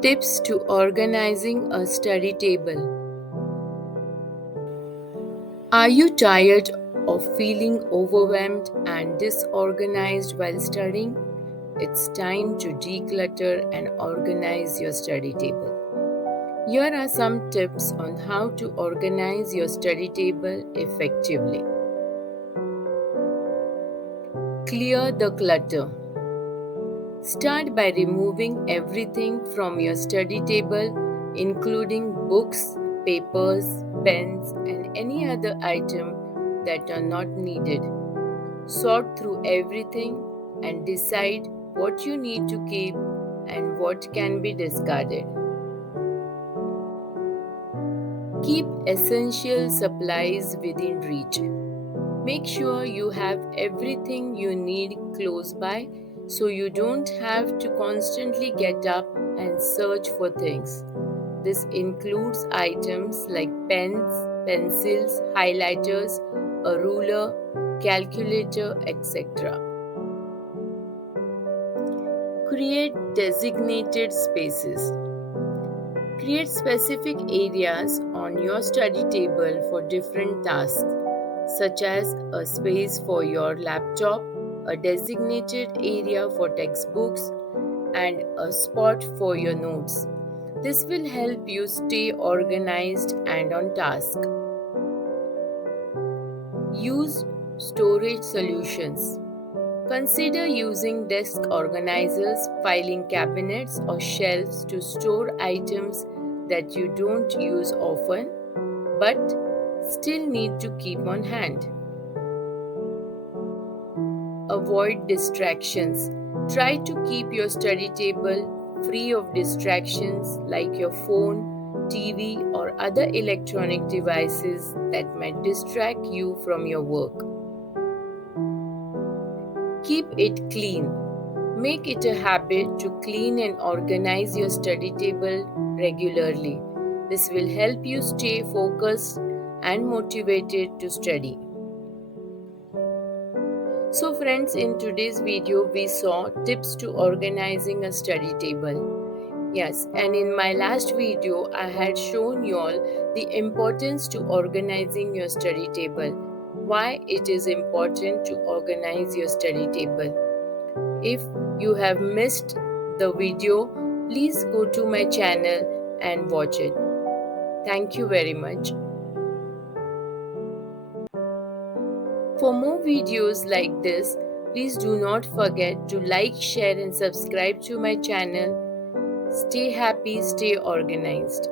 Tips to organizing a study table. Are you tired of feeling overwhelmed and disorganized while studying? It's time to declutter and organize your study table. Here are some tips on how to organize your study table effectively. Clear the clutter. Start by removing everything from your study table, including books, papers, pens, and any other item that are not needed. Sort through everything and decide what you need to keep and what can be discarded. Keep essential supplies within reach. Make sure you have everything you need close by so you don't have to constantly get up and search for things. This includes items like pens, pencils, highlighters, a ruler, calculator, etc. Create designated spaces. Create specific areas on your study table for different tasks, such as a space for your laptop, a designated area for textbooks, and a spot for your notes. This will help you stay organized and on task. Use storage solutions. Consider using desk organizers, filing cabinets, or shelves to store items that you don't use often but still need to keep on hand. Avoid distractions. Try to keep your study table free of distractions like your phone, TV, or other electronic devices that might distract you from your work. Keep it clean. Make it a habit to clean and organize your study table regularly. This will help you stay focused and motivated to study. So friends, in today's video we saw tips to organizing a study table. Yes, and in my last video I had shown you all the importance to organizing your study table. Why it is important to organize your study table. If you have missed the video, please go to my channel and watch it. Thank you very much. For more videos like this, please do not forget to like, share and subscribe to my channel. Stay happy, stay organized.